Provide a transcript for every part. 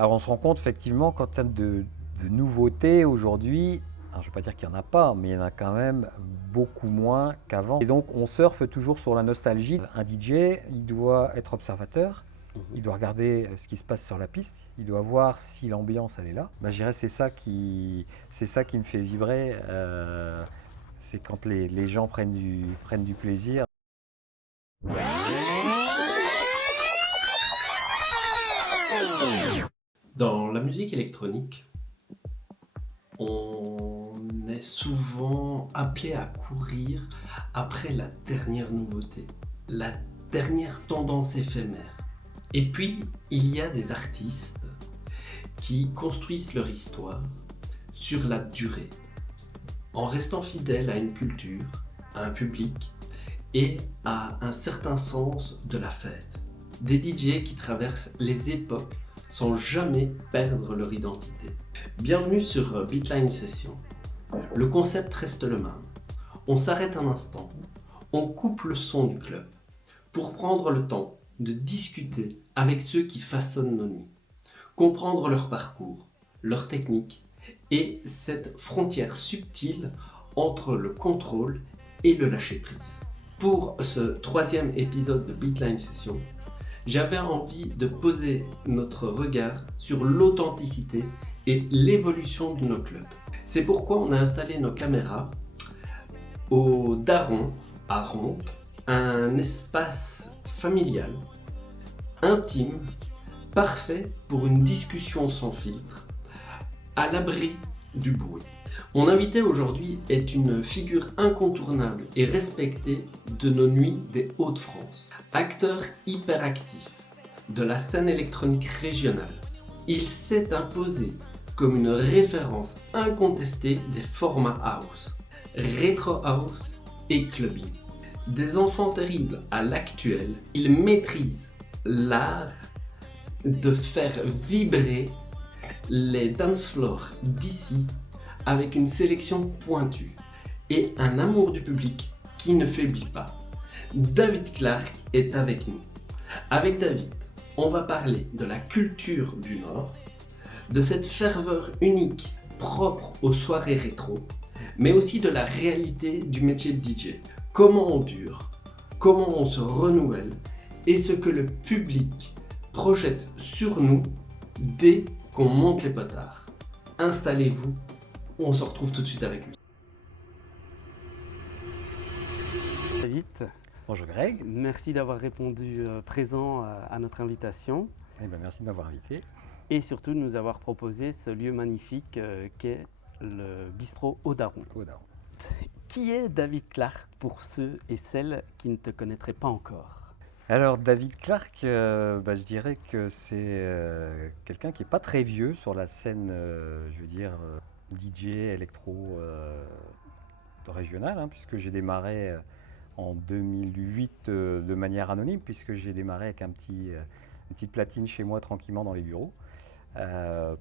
Alors on se rend compte effectivement qu'en termes de nouveautés aujourd'hui, alors je ne vais pas dire qu'il n'y en a pas, mais il y en a quand même beaucoup moins qu'avant. Et donc on surfe toujours sur la nostalgie. Un DJ, il doit être observateur, Mhm. il doit regarder ce qui se passe sur la piste, il doit voir si l'ambiance elle est là. Je dirais que c'est ça qui me fait vibrer, c'est quand les gens prennent du plaisir. Dans la musique électronique, on est souvent appelé à courir après la dernière nouveauté, la dernière tendance éphémère. Et puis, il y a des artistes qui construisent leur histoire sur la durée, en restant fidèles à une culture, à un public et à un certain sens de la fête. Des DJ qui traversent les époques sans jamais perdre leur identité. Bienvenue sur Beatline Session. Le concept reste le même. On s'arrête un instant, on coupe le son du club pour prendre le temps de discuter avec ceux qui façonnent nos nuits, comprendre leur parcours, leur technique et cette frontière subtile entre le contrôle et le lâcher-prise. Pour ce troisième épisode de Beatline Session, j'avais envie de poser notre regard sur l'authenticité et l'évolution de nos clubs. C'est pourquoi on a installé nos caméras au Daron à Ronc, un espace familial, intime, parfait pour une discussion sans filtre, à l'abri du bruit. Mon invité aujourd'hui est une figure incontournable et respectée de nos nuits des Hauts-de-France. Acteur hyperactif de la scène électronique régionale, il s'est imposé comme une référence incontestée des formats house, retro house et clubbing. Des enfants terribles à l'actuel, il maîtrise l'art de faire vibrer les dance floors d'ici avec une sélection pointue et un amour du public qui ne faiblit pas. David Clark est avec nous. Avec David, on va parler de la culture du Nord, de cette ferveur unique propre aux soirées rétro, mais aussi de la réalité du métier de DJ. Comment on dure, comment on se renouvelle et ce que le public projette sur nous dès qu'on monte les potards. Installez-vous, on se retrouve tout de suite avec lui. Très vite. Bonjour Greg, Merci d'avoir répondu présent à notre invitation merci de m'avoir invité. et surtout de nous avoir proposé ce lieu magnifique qu'est le bistrot au Daron. Oh, non. Qui est David Clark pour ceux et celles qui ne te connaîtraient pas encore? Alors David Clark, je dirais que c'est quelqu'un qui n'est pas très vieux sur la scène, je veux dire, DJ électro régionale, hein, puisque j'ai démarré en 2008 de manière anonyme, puisque j'ai démarré avec une petite platine chez moi tranquillement dans les bureaux.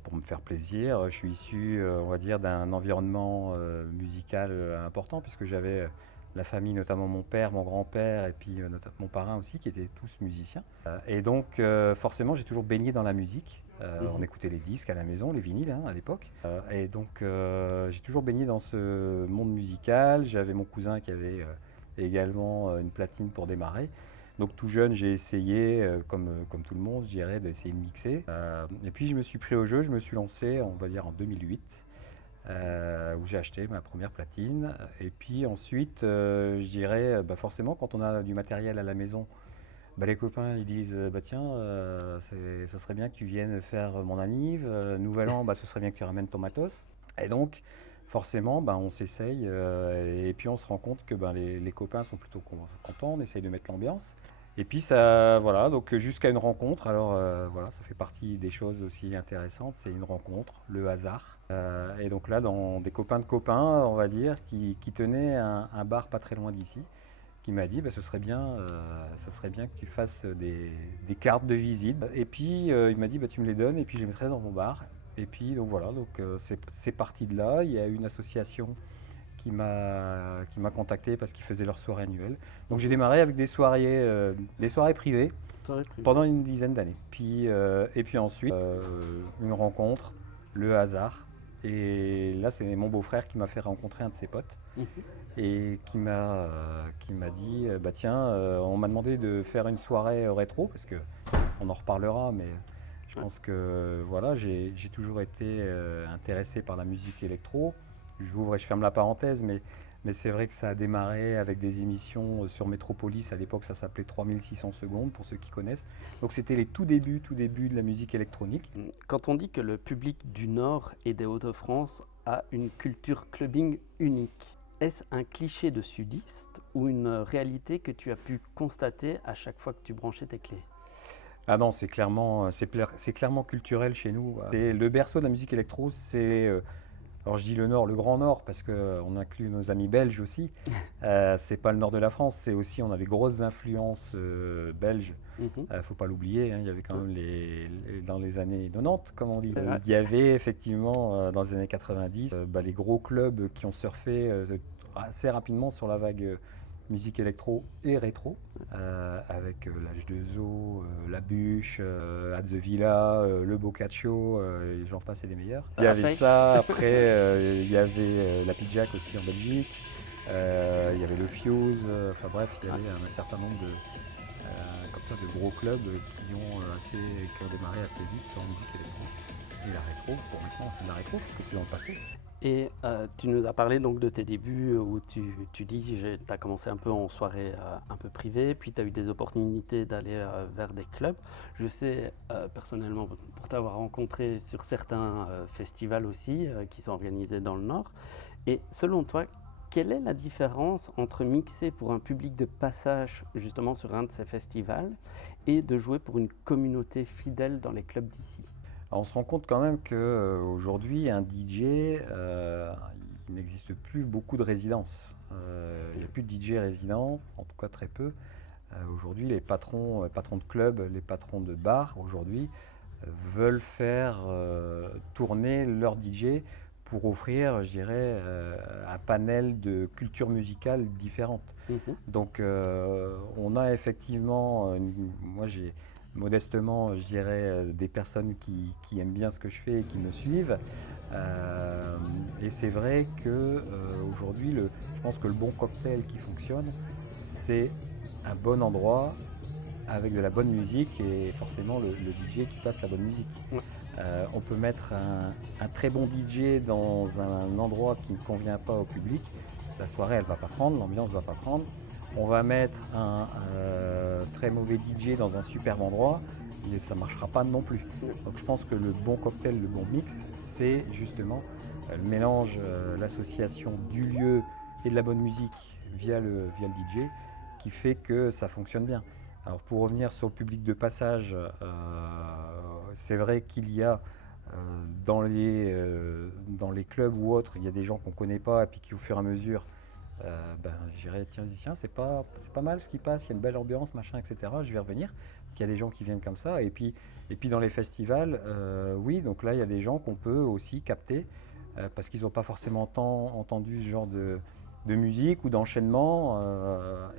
Pour me faire plaisir. Je suis issu, on va dire, d'un environnement musical important, puisque j'avais la famille, notamment mon père, mon grand-père, et puis mon parrain aussi, qui étaient tous musiciens. Et donc, forcément, j'ai toujours baigné dans la musique. On écoutait les disques à la maison, les vinyles hein, à l'époque. Et donc, j'ai toujours baigné dans ce monde musical. J'avais mon cousin qui avait également une platine pour démarrer. Donc tout jeune, j'ai essayé, comme tout le monde, je dirais, d'essayer de mixer. Et puis je me suis pris au jeu, je me suis lancé, on va dire, en 2008, où j'ai acheté ma première platine. Et puis ensuite, je dirais, forcément, quand on a du matériel à la maison, les copains ils disent, tiens, ça serait bien que tu viennes faire mon anniv, Nouvel An, ce serait bien que tu ramènes ton matos. Et donc, forcément, on s'essaye, et puis on se rend compte que les copains sont plutôt contents, on essaye de mettre l'ambiance. Et puis ça, voilà, donc jusqu'à une rencontre. Alors voilà, ça fait partie des choses aussi intéressantes, c'est une rencontre, le hasard. Et donc là, dans des copains de copains, on va dire, qui tenaient un bar pas très loin d'ici, qui m'a dit, ce serait bien que tu fasses des cartes de visite. Et puis il m'a dit, tu me les donnes et puis je les mettrai dans mon bar. Et puis donc voilà, donc c'est parti de là. Il y a une association m'a contacté parce qu'ils faisaient leur soirée annuelle. Donc j'ai démarré avec des soirées privées pendant une dizaine d'années. Et puis ensuite, une rencontre, le hasard. Et là, c'est mon beau-frère qui m'a fait rencontrer un de ses potes et qui m'a dit bah tiens, on m'a demandé de faire une soirée rétro parce que on en reparlera, mais je pense que voilà, j'ai toujours été intéressé par la musique électro. J'ouvre et je ferme la parenthèse, mais c'est vrai que ça a démarré avec des émissions sur Métropolis. À l'époque, ça s'appelait 3600 secondes, pour ceux qui connaissent. Donc c'était les tout débuts de la musique électronique. Quand on dit que le public du Nord et des Hauts-de-France a une culture clubbing unique, est-ce un cliché de sudiste ou une réalité que tu as pu constater à chaque fois que tu branchais tes clés? Ah non, c'est clairement culturel chez nous. Et le berceau de la musique électro, c'est... alors je dis le Nord, le Grand Nord, parce qu'on inclut nos amis belges aussi. C'est pas le nord de la France, c'est aussi, on a des grosses influences belges. Faut pas l'oublier, hein, il y avait quand même dans les années 90, comme on dit. Il y avait effectivement, dans les années 90, les gros clubs qui ont surfé assez rapidement sur la vague musique électro et rétro, avec l'H2O, La Bûche, At the Villa, Le Boccaccio, et j'en passe et des meilleurs. Il y avait ça, après il y avait la Pidjac aussi en Belgique, il y avait le Fuse, enfin bref, il y avait un certain nombre comme ça, de gros clubs qui ont démarré assez vite sur la musique électro. Et la rétro, pour maintenant c'est de la rétro, parce que c'est dans le passé. Et tu nous as parlé donc de tes débuts où tu dis que tu as commencé un peu en soirée un peu privée, puis tu as eu des opportunités d'aller vers des clubs. Je sais personnellement, pour t'avoir rencontré sur certains festivals aussi qui sont organisés dans le Nord. Et selon toi, quelle est la différence entre mixer pour un public de passage justement sur un de ces festivals et de jouer pour une communauté fidèle dans les clubs d'ici? Alors, on se rend compte quand même qu'aujourd'hui, un DJ, il n'existe plus beaucoup de résidences. Il n'y a plus de DJ résidents, en tout cas très peu. Aujourd'hui, les patrons de clubs, les patrons de bars, aujourd'hui, veulent faire tourner leur DJ pour offrir, je dirais, un panel de cultures musicales différentes. Donc, on a effectivement, moi j'ai modestement, je dirais, des personnes qui aiment bien ce que je fais et qui me suivent. Et c'est vrai qu'aujourd'hui, je pense que le bon cocktail qui fonctionne, c'est un bon endroit avec de la bonne musique et forcément le DJ qui passe la bonne musique. On peut mettre un très bon DJ dans un endroit qui ne convient pas au public. La soirée, elle ne va pas prendre, l'ambiance ne va pas prendre. On va mettre un très mauvais DJ dans un superbe endroit et ça ne marchera pas non plus. Donc je pense que le bon cocktail, le bon mix, c'est justement le mélange, l'association du lieu et de la bonne musique via le DJ qui fait que ça fonctionne bien. Alors pour revenir sur le public de passage, c'est vrai qu'il y a dans les clubs ou autres, il y a des gens qu'on ne connaît pas et puis qui au fur et à mesure je dirais tiens c'est pas mal ce qui passe, il y a une belle ambiance, machin, etc. Je vais revenir. Donc, il y a des gens qui viennent comme ça et puis dans les festivals, oui, donc là il y a des gens qu'on peut aussi capter parce qu'ils n'ont pas forcément entendu ce genre de musique ou d'enchaînement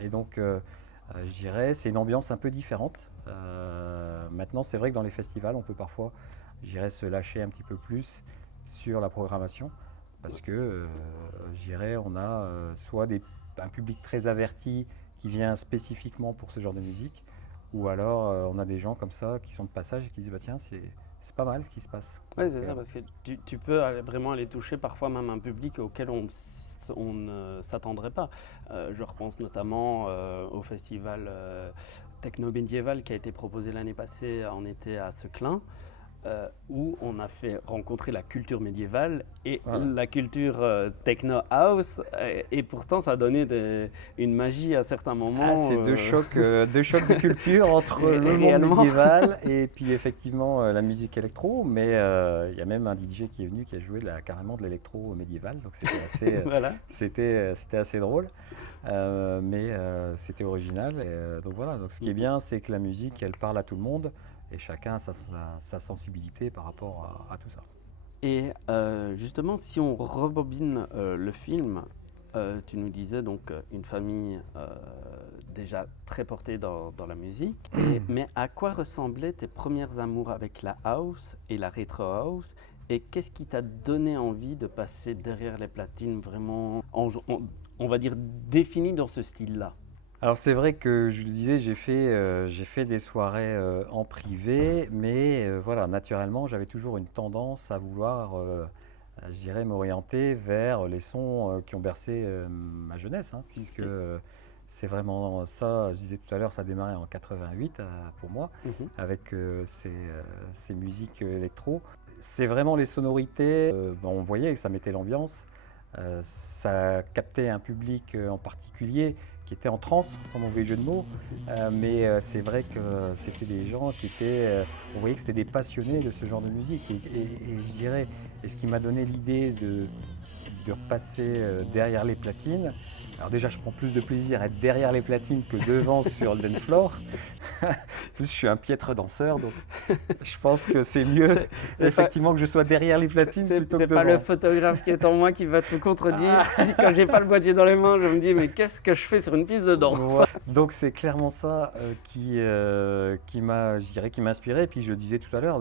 et donc je dirais c'est une ambiance un peu différente. Maintenant c'est vrai que dans les festivals on peut parfois, je dirais, se lâcher un petit peu plus sur la programmation. Parce que, je dirais, on a soit un public très averti qui vient spécifiquement pour ce genre de musique, ou alors on a des gens comme ça qui sont de passage et qui disent tiens, c'est pas mal ce qui se passe. Oui, c'est ça, parce que tu peux vraiment aller toucher parfois même un public auquel on ne s'attendrait pas. Je repense notamment au festival Techno Médiéval qui a été proposé l'année passée en été à Seclin. Où on a fait rencontrer la culture médiévale et la culture techno house et pourtant ça a donné une magie à certains moments. C'est deux chocs de culture entre le monde médiéval et puis effectivement la musique électro, mais il y a même un DJ qui est venu qui a joué carrément de l'électro médiéval, donc c'était assez, c'était assez drôle. Mais c'était original et, donc voilà, donc ce qui est bien c'est que la musique elle parle à tout le monde et chacun a sa sensibilité par rapport à tout ça. Et justement, si on rebobine le film, tu nous disais donc une famille déjà très portée dans la musique, mais à quoi ressemblaient tes premières amours avec la house et la retro house et qu'est-ce qui t'a donné envie de passer derrière les platines vraiment, on va dire, défini dans ce style-là? Alors c'est vrai que je le disais, j'ai fait des soirées en privé, mais voilà, naturellement, j'avais toujours une tendance à vouloir, je dirais, m'orienter vers les sons qui ont bercé ma jeunesse, hein, puisque c'est vraiment ça, je disais tout à l'heure, ça a démarré en 88 pour moi, avec ces musiques électro. C'est vraiment les sonorités, on voyait que ça mettait l'ambiance, ça captait un public en particulier qui était en transe, sans mauvais jeu de mots, mais c'est vrai que c'était des gens qui étaient, on voyait que c'était des passionnés de ce genre de musique, et je dirais, et ce qui m'a donné l'idée de repasser derrière les platines. Alors déjà, je prends plus de plaisir à être derrière les platines que devant sur le dance floor. En plus, je suis un piètre danseur, donc je pense que c'est mieux effectivement que je sois derrière les platines plutôt que devant. C'est pas le photographe qui est en moi qui va te contredire. Si, quand j'ai pas le boîtier dans les mains, je me dis mais qu'est-ce que je fais sur une piste de danse? Voilà. Donc c'est clairement ça qui m'a, je dirais, qui m'a inspiré. Et puis je le disais tout à l'heure,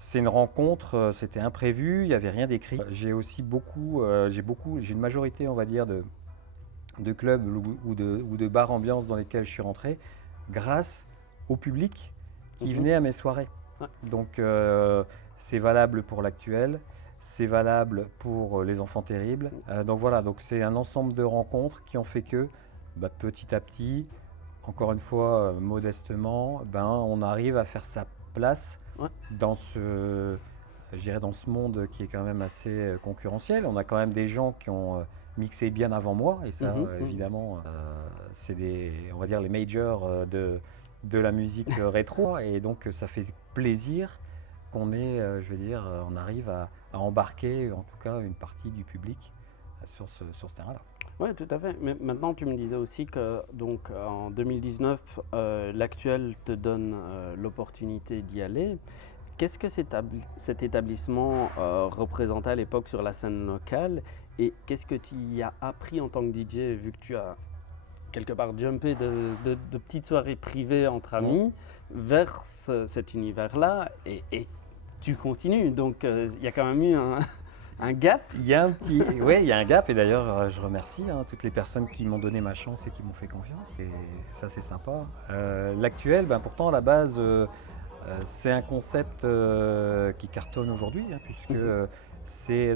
c'est une rencontre, c'était imprévu, il n'y avait rien d'écrit. J'ai aussi j'ai une majorité, on va dire, de clubs ou de bars ambiance dans lesquels je suis rentré grâce au public qui venait à mes soirées. Donc c'est valable pour l'actuel, c'est valable pour les enfants terribles. Donc voilà, donc c'est un ensemble de rencontres qui ont fait que petit à petit, encore une fois modestement, on arrive à faire sa place dans je dirais dans ce monde qui est quand même assez concurrentiel. On a quand même des gens qui ont mixé bien avant moi, et ça évidemment c'est on va dire les majors de la musique rétro, et donc ça fait plaisir qu'on ait, je veux dire, on arrive à embarquer en tout cas une partie du public sur ce terrain-là. Oui, tout à fait. Mais maintenant, tu me disais aussi que donc en 2019, l'actuel te donne l'opportunité d'y aller. Qu'est-ce que cet établissement représentait à l'époque sur la scène locale et qu'est-ce que tu y as appris en tant que DJ vu que tu as quelque part jumpé de petites soirées privées entre amis vers cet univers-là et tu continues. Donc il y a quand même eu un gap. Il y a un gap, et d'ailleurs je remercie toutes les personnes qui m'ont donné ma chance et qui m'ont fait confiance, et ça c'est sympa. L'actuel, pourtant à la base c'est un concept qui cartonne aujourd'hui, puisque c'est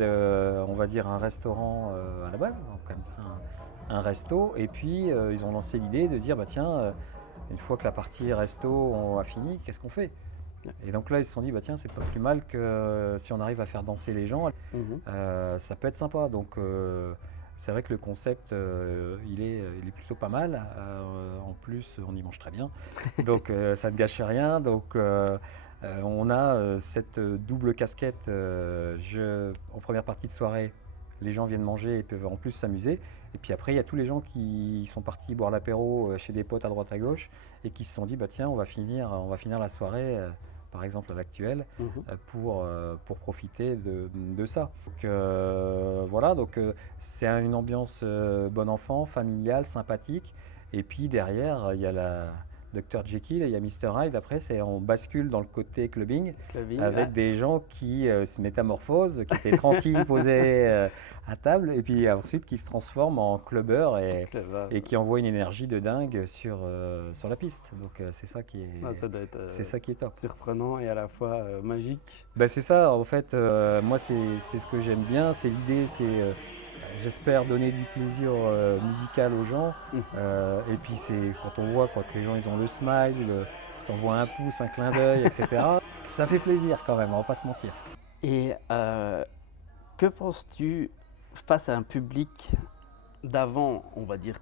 on va dire un restaurant à la base, donc un resto, et puis ils ont lancé l'idée de dire tiens, une fois que la partie resto a fini, qu'est-ce qu'on fait? Et donc là, ils se sont dit, tiens, c'est pas plus mal que si on arrive à faire danser les gens, ça peut être sympa. Donc c'est vrai que le concept, il est plutôt pas mal. En plus, on y mange très bien, donc ça ne gâche rien. Donc on a cette double casquette. En première partie de soirée, les gens viennent manger et peuvent en plus s'amuser. Et puis après, il y a tous les gens qui sont partis boire l'apéro chez des potes à droite à gauche et qui se sont dit, tiens, on va finir la soirée, par exemple à l'actuel, pour profiter de ça. Donc voilà, donc c'est une ambiance bon enfant, familiale, sympathique. Et puis derrière, il y a la Dr Jekyll et il y a Mr Hyde. Après, on bascule dans le côté clubbing avec des gens qui se métamorphosent, qui étaient tranquilles, posés à table, et puis ensuite qui se transforment en clubbers et qui envoient une énergie de dingue sur la piste. Donc c'est ça qui est, ça doit être, c'est ça qui est top. Surprenant et à la fois magique. C'est ça, en fait, moi c'est ce que j'aime bien, c'est l'idée, j'espère donner du plaisir musical aux gens, et puis c'est quand on voit quand les gens ils ont le smile, quand on voit un pouce, un clin d'œil, etc. Ça fait plaisir quand même, on va pas se mentir. Et que penses-tu face à un public d'avant, on va dire,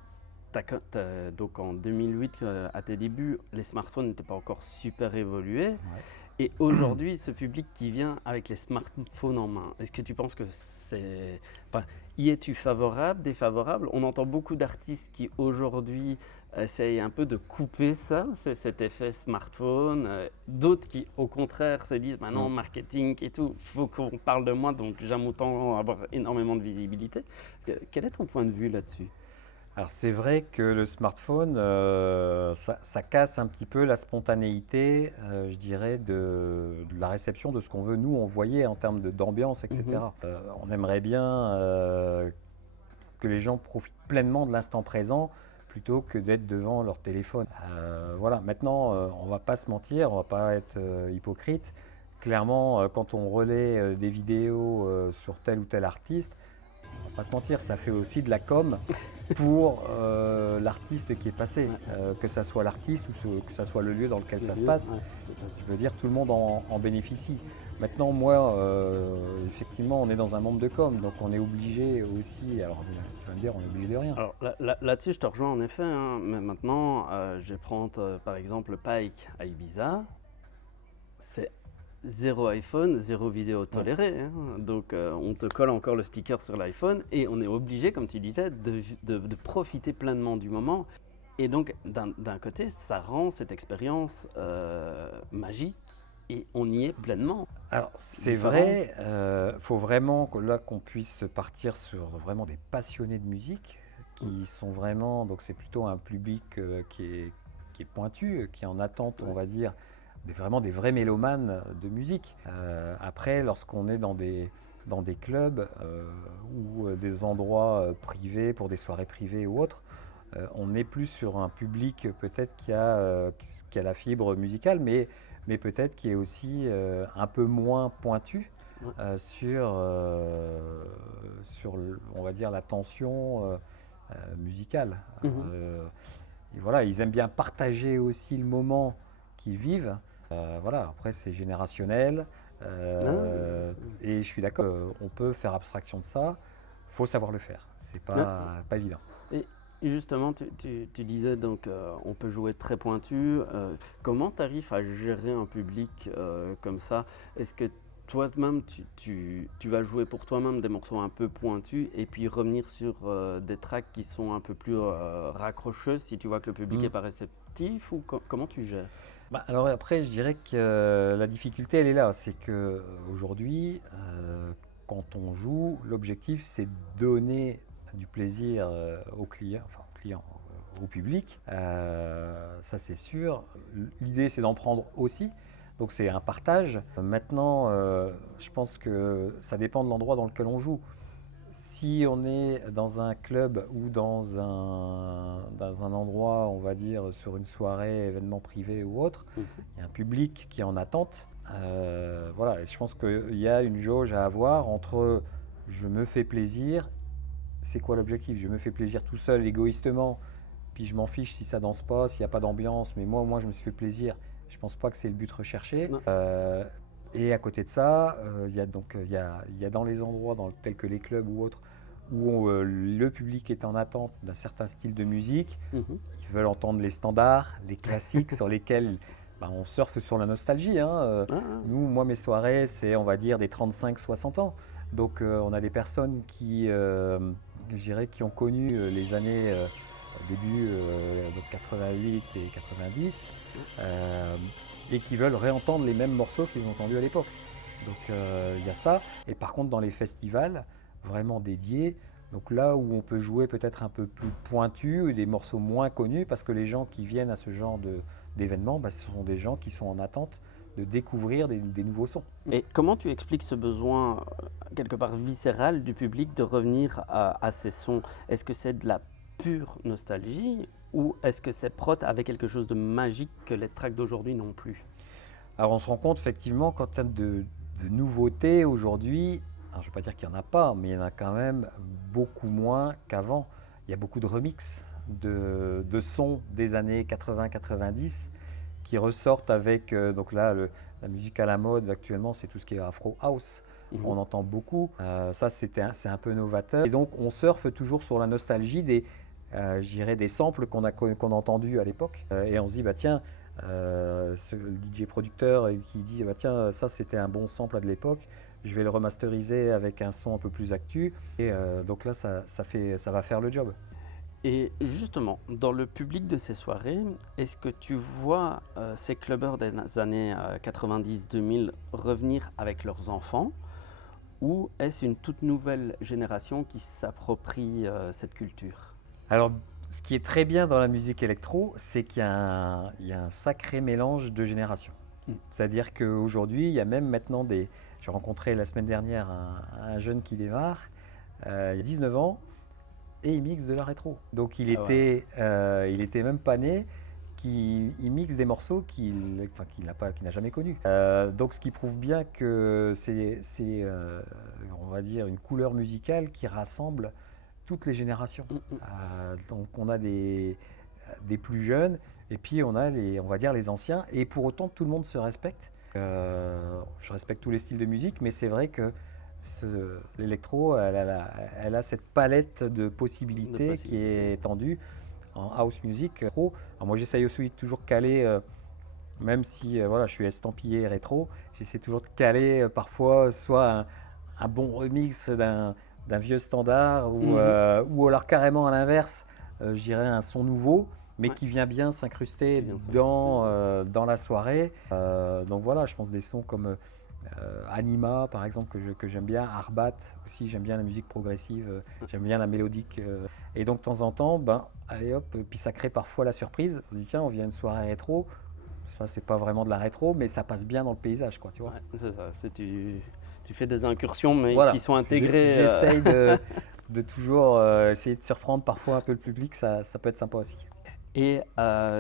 donc en 2008, à tes débuts, les smartphones n'étaient pas encore super évolués. Ouais. Et aujourd'hui, ce public qui vient avec les smartphones en main, est-ce que tu penses que y es-tu favorable, défavorable? On entend beaucoup d'artistes qui aujourd'hui essayent un peu de couper ça, cet effet smartphone. D'autres qui, au contraire, se disent bah non, marketing et tout, il faut qu'on parle de moi, donc j'aime autant avoir énormément de visibilité. Quel est ton point de vue là-dessus? Alors c'est vrai que le smartphone, ça casse un petit peu la spontanéité, je dirais, de la réception de ce qu'on veut nous envoyer en termes d'ambiance, etc. On aimerait bien que les gens profitent pleinement de l'instant présent plutôt que d'être devant leur téléphone. Voilà, maintenant, on ne va pas se mentir, on ne va pas être hypocrite. Clairement, quand on relaie des vidéos sur tel ou tel artiste, on va pas se mentir, ça fait aussi de la com pour l'artiste qui est passé, que ça soit l'artiste ou que ça soit le lieu dans lequel ça se passe. Je veux dire, tout le monde en bénéficie. Maintenant, moi, effectivement, on est dans un monde de com, donc on est obligé aussi. Alors, tu vas me dire, on est obligé de rien. Alors là-dessus, je te rejoins en effet, hein, mais maintenant, je vais prendre par exemple Pike à Ibiza. C'est zéro iPhone, zéro vidéo tolérée. Hein. Donc on te colle encore le sticker sur l'iPhone et on est obligé, comme tu disais, de profiter pleinement du moment. Et donc d'un côté, ça rend cette expérience magique et on y est pleinement. Alors c'est Différent. vrai, faut vraiment qu'on puisse partir sur vraiment des passionnés de musique qui sont vraiment, donc c'est plutôt un public qui est pointu, qui est en attente, on va dire, vraiment des vrais mélomanes de musique. Après, lorsqu'on est dans des clubs ou des endroits privés, pour des soirées privées ou autres, on est plus sur un public peut-être qui a la fibre musicale, mais peut-être qui est aussi un peu moins pointu sur on va dire, la tension musicale. Et voilà, ils aiment bien partager aussi le moment qu'ils vivent. Voilà, après c'est générationnel. Et je suis d'accord, on peut faire abstraction de ça. Il faut savoir le faire. C'est pas évident. Et justement, tu disais donc on peut jouer très pointu. Comment tu arrives à gérer un public comme ça? Est-ce que toi-même, tu vas jouer pour toi-même des morceaux un peu pointus et puis revenir sur des tracks qui sont un peu plus raccrocheux si tu vois que le public n'est pas réceptif ou comment tu gères? Bah, alors après, je dirais que la difficulté, elle est là. C'est que aujourd'hui, quand on joue, l'objectif, c'est de donner du plaisir aux clients, enfin aux clients, au public. Ça, c'est sûr. L'idée, c'est d'en prendre aussi. Donc, c'est un partage. Maintenant, je pense que ça dépend de l'endroit dans lequel on joue. Si on est dans un club ou dans un endroit, on va dire, sur une soirée, événement privé ou autre, il y a un public qui est en attente. Voilà, et je pense qu'il y a une jauge à avoir entre je me fais plaisir, c'est quoi l'objectif? Je me fais plaisir tout seul, égoïstement, puis je m'en fiche si ça danse pas, s'il n'y a pas d'ambiance, mais moi, je me suis fait plaisir. Je pense pas que c'est le but recherché. Et à côté de ça, il y a dans les endroits tels que les clubs ou autres, où le public est en attente d'un certain style de musique. Ils veulent entendre les standards, les classiques sur lesquels on surfe sur la nostalgie. Moi, mes soirées, c'est, on va dire, des 35-60 ans. Donc on a des personnes qui, je dirais, qui ont connu les années début de 88 et 90. Et qui veulent réentendre les mêmes morceaux qu'ils ont entendus à l'époque. Donc il y a ça. Et par contre, dans les festivals vraiment dédiés, donc là où on peut jouer peut-être un peu plus pointu, des morceaux moins connus, parce que les gens qui viennent à ce genre d'événements, ce sont des gens qui sont en attente de découvrir des nouveaux sons. Et comment tu expliques ce besoin, quelque part viscéral, du public de revenir à ces sons? Est-ce que c'est de la pure nostalgie ou est-ce que c'est prot avec quelque chose de magique que les tracks d'aujourd'hui n'ont plus? Alors on se rend compte effectivement qu'en termes de nouveautés aujourd'hui, alors je ne vais pas dire qu'il n'y en a pas, mais il y en a quand même beaucoup moins qu'avant. Il y a beaucoup de remix de sons des années 80-90 qui ressortent avec, donc là la musique à la mode actuellement, c'est tout ce qui est Afro House. On entend beaucoup, ça c'est un peu novateur. Et donc on surfe toujours sur la nostalgie des samples qu'on a entendus à l'époque. Et on se dit, tiens, le DJ producteur qui dit, tiens, ça c'était un bon sample de l'époque, je vais le remasteriser avec un son un peu plus actu. Et donc là, ça va faire le job. Et justement, dans le public de ces soirées, est-ce que tu vois ces clubbers des années 90-2000 revenir avec leurs enfants ou est-ce une toute nouvelle génération qui s'approprie cette culture? Alors, ce qui est très bien dans la musique électro, c'est qu'il y a un sacré mélange de générations. Mm. C'est-à-dire qu'aujourd'hui, il y a même maintenant des... J'ai rencontré la semaine dernière un jeune qui démarre, il a 19 ans, et il mixe de la rétro. Donc Ah ouais. il était même pas né, il mixe des morceaux qu'il n'a jamais connus. Donc ce qui prouve bien que on va dire, une couleur musicale qui rassemble toutes les générations. Mm, mm. Donc on a des plus jeunes, et puis on a on va dire les anciens, et pour autant tout le monde se respecte. Je respecte tous les styles de musique, mais c'est vrai que l'électro, elle a cette palette de possibilités qui est étendue en house music. Alors moi j'essaye aussi de toujours caler, même si voilà, je suis estampillé rétro, j'essaie toujours de caler parfois soit un bon remix d'un vieux standard Mhm. ou alors carrément à l'inverse, je dirais un son nouveau mais Ouais, qui vient bien s'incruster qui vient s'incruster. dans la soirée. Donc voilà, je pense des sons comme Anima par exemple que j'aime bien, Arbat aussi, j'aime bien la musique progressive, j'aime bien la mélodique. Et donc de temps en temps, ben, allez hop, puis ça crée parfois la surprise. On se dit tiens, on vient à une soirée rétro, ça c'est pas vraiment de la rétro, mais ça passe bien dans le paysage, quoi, tu vois. Ouais, c'est ça. Tu fais des incursions, mais qui Voilà, sont intégrées. j'essaye de toujours essayer de surprendre parfois un peu le public, ça peut être sympa aussi. Et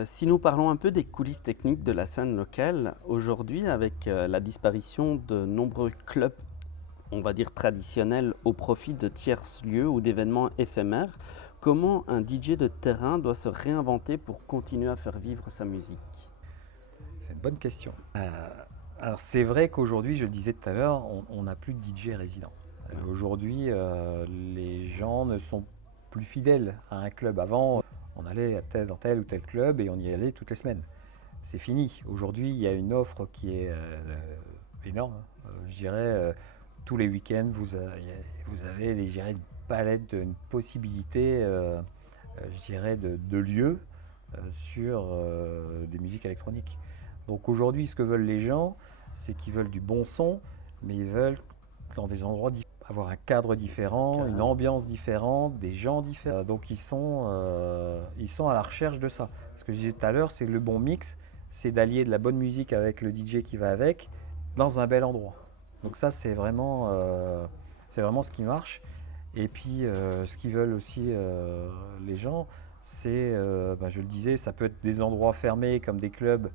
si nous parlons un peu des coulisses techniques de la scène locale, aujourd'hui, avec la disparition de nombreux clubs, on va dire traditionnels, au profit de tiers lieux ou d'événements éphémères, comment un DJ de terrain doit se réinventer pour continuer à faire vivre sa musique? C'est une bonne question. Alors c'est vrai qu'aujourd'hui, je le disais tout à l'heure, on n'a plus de DJ résident. Ouais. Aujourd'hui, les gens ne sont plus fidèles à un club. Avant, on allait dans tel ou tel club et on y allait toutes les semaines. C'est fini. Aujourd'hui, il y a une offre qui est énorme. Je dirais, tous les week-ends, vous avez je dirais, une palette, une possibilité, je dirais, de lieux sur des musiques électroniques. Donc aujourd'hui, ce que veulent les gens, c'est qu'ils veulent du bon son, mais ils veulent dans des endroits avoir un cadre différent, une ambiance différente, des gens différents. Donc ils sont à la recherche de ça. Ce que je disais tout à l'heure, c'est le bon mix, c'est d'allier de la bonne musique avec le DJ qui va avec, dans un bel endroit. Donc ça, c'est vraiment ce qui marche. Et puis, ce qu'ils veulent aussi les gens, c'est, je le disais, ça peut être des endroits fermés comme des clubs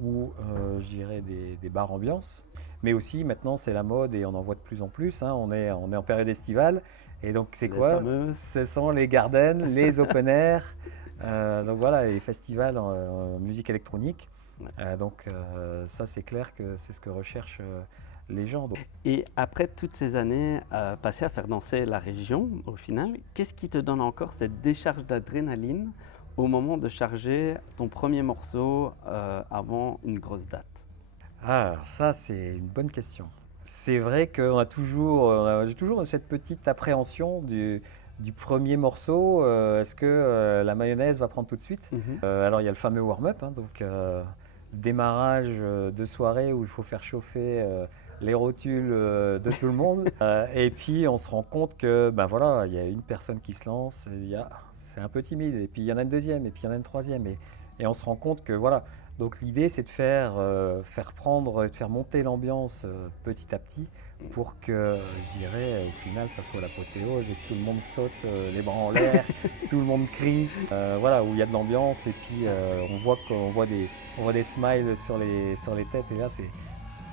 ou, je dirais, des bars ambiance. Mais aussi, maintenant, c'est la mode et on en voit de plus en plus, hein. On est en période estivale. Et donc, c'est Les quoi? fameuses. Ce sont les gardens, les open air. Donc voilà, les festivals en musique électronique. Ouais. Donc ça, c'est clair que c'est ce que recherchent les gens. Donc, Et après toutes ces années passées à faire danser la région, au final, qu'est-ce qui te donne encore cette décharge d'adrénaline au moment de charger ton premier morceau avant une grosse date? ah, ça, c'est une bonne question. C'est vrai que j'ai toujours cette petite appréhension du premier morceau. Est-ce que la mayonnaise va prendre tout de suite? Mhm. Alors, il y a le fameux warm-up, hein, donc démarrage de soirée où il faut faire chauffer les rotules de tout le monde. Et puis, on se rend compte que, ben voilà, il y a une personne qui se lance, c'est un peu timide, et puis il y en a une deuxième, et puis il y en a une troisième, et on se rend compte que, voilà. Donc l'idée, c'est de faire prendre, de faire monter l'ambiance petit à petit pour que, je dirais, au final, ça soit l'apothéose et que tout le monde saute les bras en l'air, tout le monde crie, voilà, où il y a de l'ambiance et puis on voit des smiles sur les têtes et là,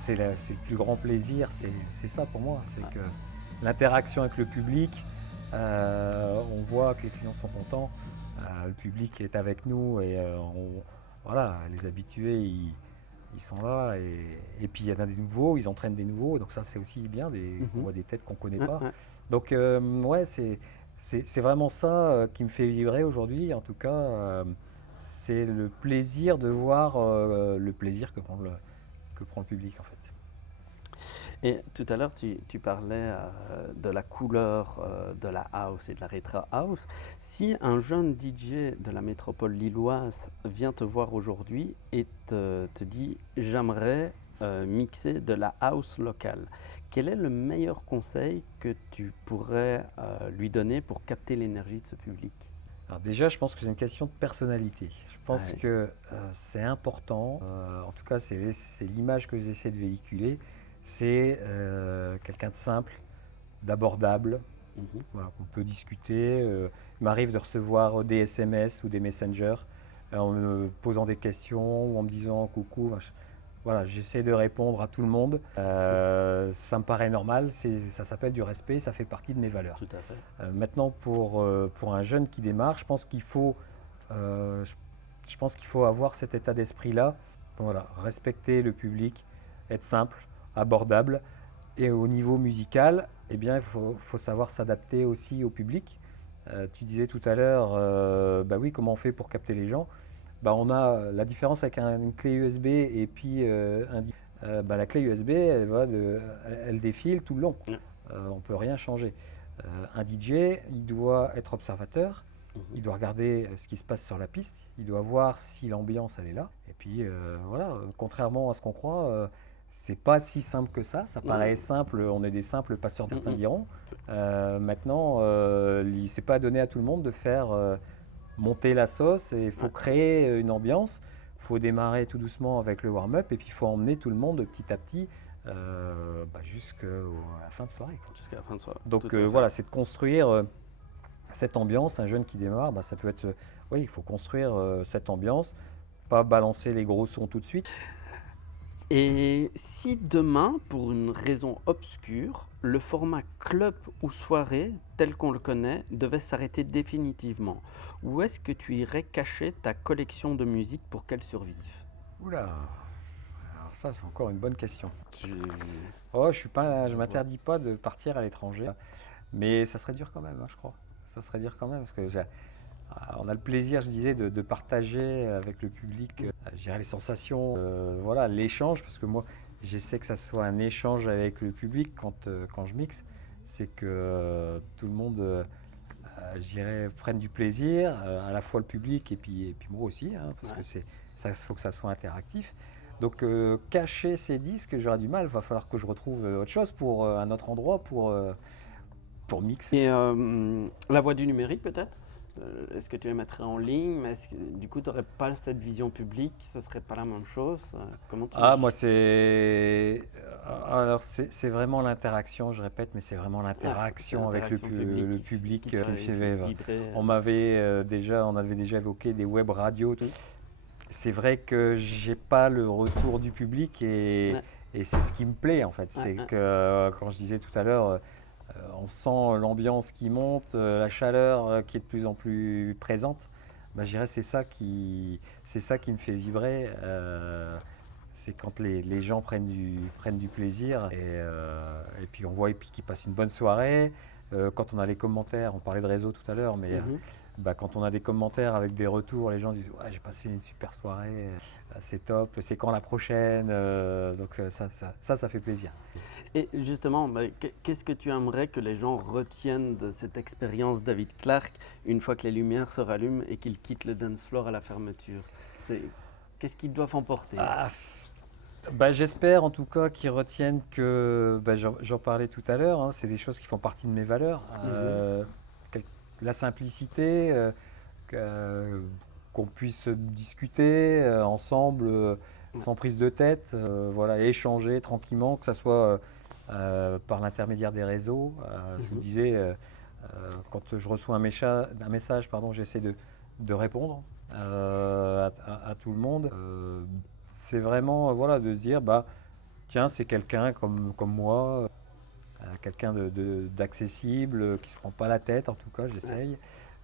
c'est le plus grand plaisir, c'est ça pour moi, c'est que l'interaction avec le public, on voit que les clients sont contents, le public est avec nous et voilà, les habitués, ils sont là et puis il y en a des nouveaux, ils entraînent des nouveaux, donc ça c'est aussi bien, on Mhm. voit des têtes qu'on ne connaît Ouais, pas. ouais. Donc ouais, c'est vraiment ça qui me fait vibrer aujourd'hui, en tout cas, c'est le plaisir de voir le plaisir que prend le public en fait. Et tout à l'heure, tu parlais de la couleur de la house et de la retro house. Si un jeune DJ de la métropole lilloise vient te voir aujourd'hui et te dit j'aimerais mixer de la house locale, quel est le meilleur conseil que tu pourrais lui donner pour capter l'énergie de ce public? Alors déjà, je pense que c'est une question de personnalité. Je pense Ouais. que c'est important, en tout cas c'est l'image que j'essaie de véhiculer, c'est quelqu'un de simple, d'abordable, Mhm. voilà, qu'on peut discuter. Il m'arrive de recevoir des SMS ou des messengers en me posant des questions ou en me disant coucou. Voilà, j'essaie de répondre à tout le monde. Ça me paraît normal, ça s'appelle du respect, ça fait partie de mes valeurs. Tout à fait. Maintenant, pour un jeune qui démarre, euh, je, je pense qu'il faut avoir cet état d'esprit-là. Voilà, respecter le public, être simple, abordable. Et au niveau musical, eh bien, faut savoir s'adapter aussi au public. Tu disais tout à l'heure, bah oui, comment on fait pour capter les gens? Bah, on a la différence avec une clé USB et puis bah, la clé USB, elle défile tout le long. Ouais. On ne peut rien changer. Un DJ, il doit être observateur, Mhm. il doit regarder ce qui se passe sur la piste, il doit voir si l'ambiance elle est là. Et puis voilà, contrairement à ce qu'on croit, c'est pas si simple que ça. Ça paraît Ouais. simple, on est des simples passeurs, certains Mhm. diront. Maintenant, c'est pas donné à tout le monde de faire monter la sauce et il faut Ouais. créer une ambiance. Il faut démarrer tout doucement avec le warm-up et puis il faut emmener tout le monde petit à petit bah, jusqu'à la fin de soirée, quoi. Jusqu'à la fin de soirée. Donc Tout à fait. voilà, c'est de construire cette ambiance. Un jeune qui démarre, bah, ça peut être, oui, il faut construire cette ambiance, pas balancer les gros sons tout de suite. Et si demain, pour une raison obscure, le format club ou soirée tel qu'on le connaît devait s'arrêter définitivement, où est-ce que tu irais cacher ta collection de musique pour qu'elle survive? Oula, alors ça c'est encore une bonne question. Tu- Oh, je m'interdis pas de partir à l'étranger, mais ça serait dur quand même, hein, je crois. Ça serait dur quand même parce que on a le plaisir, je disais, de partager avec le public, je dirais, les sensations, voilà, l'échange, parce que moi, j'essaie que ça soit un échange avec le public quand je mixe. C'est que tout le monde, je dirais, prenne du plaisir, à la fois le public et puis moi aussi, hein, parce Ouais. que ça, faut que ça soit interactif. Donc cacher ces disques, j'aurais du mal. Il va falloir que je retrouve autre chose pour un autre endroit pour mixer. Et la voix du numérique peut-être? Est-ce que tu les mettrais en ligne? Mais est-ce que, du coup, tu n'aurais pas cette vision publique? Ce serait pas la même chose? Comment tu Ah, moi, c'est vraiment l'interaction, je répète, mais c'est vraiment l'interaction avec l'interaction le publique public qui qui te me fait fait vivre. vibrer. On avait déjà évoqué des web radios. Mm. C'est vrai que j'ai pas le retour du public Ouais. et c'est ce qui me plaît en fait. Ouais, C'est ouais. que, quand je disais tout à l'heure, on sent l'ambiance qui monte, la chaleur qui est de plus en plus présente. Bah, je dirais c'est ça qui me fait vibrer. C'est quand les gens prennent du plaisir et puis on voit et puis qu'ils passent une bonne soirée. Quand on a les commentaires, on parlait de réseau tout à l'heure, mais Mhm. bah, quand on a des commentaires avec des retours, les gens disent ouais, j'ai passé une super soirée, c'est top, c'est quand la prochaine, donc ça fait plaisir. Et justement, qu'est-ce que tu aimerais que les gens retiennent de cette expérience David Clarke une fois que les lumières se rallument et qu'ils quittent le dance floor à la fermeture? Qu'est-ce qu'ils doivent emporter? Bah, j'espère en tout cas qu'ils retiennent que, bah, j'en parlais tout à l'heure, hein, c'est des choses qui font partie de mes valeurs. La simplicité, qu'on puisse discuter ensemble sans prise de tête, voilà, échanger tranquillement, que ce soit par l'intermédiaire des réseaux. Je vous Mhm. disais, quand je reçois un message, pardon, j'essaie de répondre à tout le monde. C'est vraiment voilà, de se dire, bah, tiens, c'est quelqu'un comme moi, quelqu'un d'accessible, qui ne se prend pas la tête, en tout cas, j'essaye.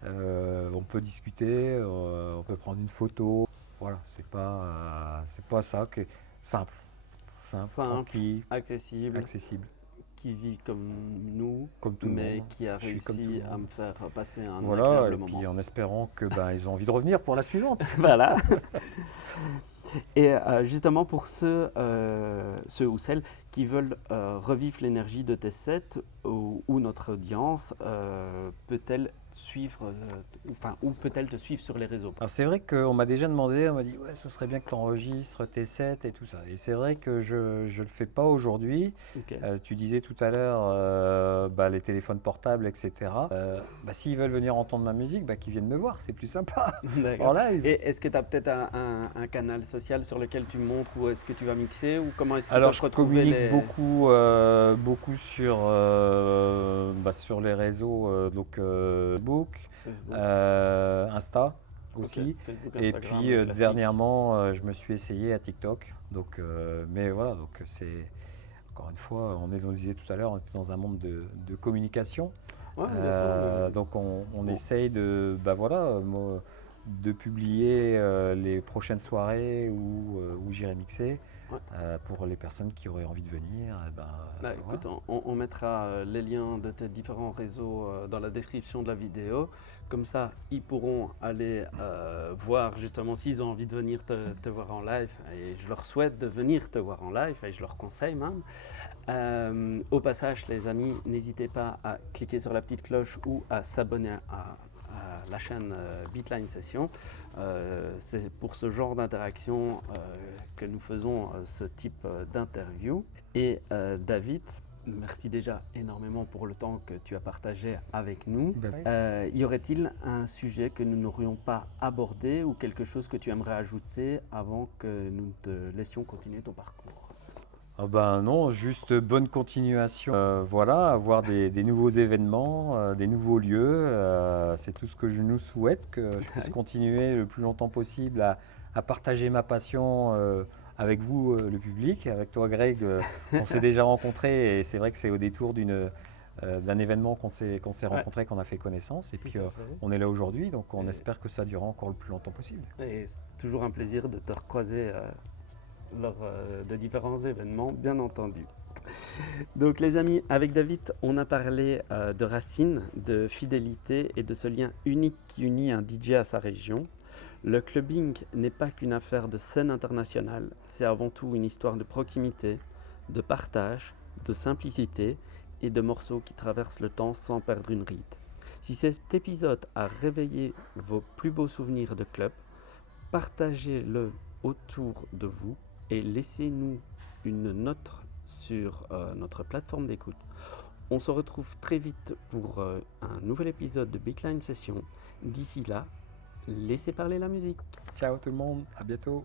On peut discuter, on peut prendre une photo. Voilà, c'est pas ça, simple, Simple, tranquille, accessible, accessible, qui vit comme nous, comme tout le mais monde. qui a Je suis comme tout réussi le à monde. me faire passer un Voilà, agréable et moment. puis en espérant que ils ont envie de revenir pour la suivante. Voilà. Et justement, pour ceux ou celles qui veulent revivre l'énergie de tes sets, ou notre audience peut-elle suivre, ou peut-elle te suivre sur les réseaux? Alors c'est vrai qu'on m'a déjà demandé, on m'a dit ouais, ce serait bien que tu enregistres tes sets et tout ça. Et c'est vrai que je ne le fais pas aujourd'hui. Ok. Tu disais tout à l'heure les téléphones portables, etc. S'ils veulent venir entendre ma musique, qu'ils viennent me voir, c'est plus sympa. D'accord. En live. Et est-ce que tu as peut-être un canal social sur lequel tu montres où est-ce que tu vas mixer ou comment est-ce qu'ils Alors peuvent je retrouver communique beaucoup sur les réseaux, donc Facebook, Facebook, Insta ok, aussi. Facebook, Et Instagram, puis le classique. dernièrement, je me suis essayé à TikTok. Donc, mais voilà, donc c'est encore une fois, on disait tout à l'heure, on était dans un monde de communication. Ouais, bien sûr. Donc on Bon. essaye de publier les prochaines soirées où j'irai mixer. Ouais. Pour les personnes qui auraient envie de venir. Écoute, on mettra les liens de tes différents réseaux dans la description de la vidéo. Comme ça, ils pourront aller voir justement s'ils ont envie de venir te voir en live. Et je leur souhaite de venir te voir en live et je leur conseille même. Au passage, les amis, n'hésitez pas à cliquer sur la petite cloche ou à s'abonner à la chaîne Beatline Session. C'est pour ce genre d'interaction que nous faisons ce type d'interview. Et David, merci déjà énormément pour le temps que tu as partagé avec nous. Y aurait-il un sujet que nous n'aurions pas abordé ou quelque chose que tu aimerais ajouter avant que nous te laissions continuer ton parcours? Non, juste bonne continuation. Avoir des nouveaux événements, des nouveaux lieux. C'est tout ce que je nous souhaite, que je puisse continuer le plus longtemps possible à partager ma passion avec vous, le public. Avec toi, Greg, on s'est déjà rencontrés et c'est vrai que c'est au détour d'un événement qu'on s'est rencontrés, qu'on a fait connaissance. Et puis on est là aujourd'hui, donc on espère que ça durera encore le plus longtemps possible. Et c'est toujours un plaisir de te recroiser lors de différents événements, bien entendu. Donc les amis, avec David, on a parlé de racines, de fidélité et de ce lien unique qui unit un DJ à sa région. Le clubbing n'est pas qu'une affaire de scène internationale, c'est avant tout une histoire de proximité, de partage, de simplicité et de morceaux qui traversent le temps sans perdre une ride. Si cet épisode a réveillé vos plus beaux souvenirs de club, partagez-le autour de vous et laissez-nous une note sur notre plateforme d'écoute. On se retrouve très vite pour un nouvel épisode de Beatline Session. D'ici là, laissez parler la musique. Ciao tout le monde, à bientôt.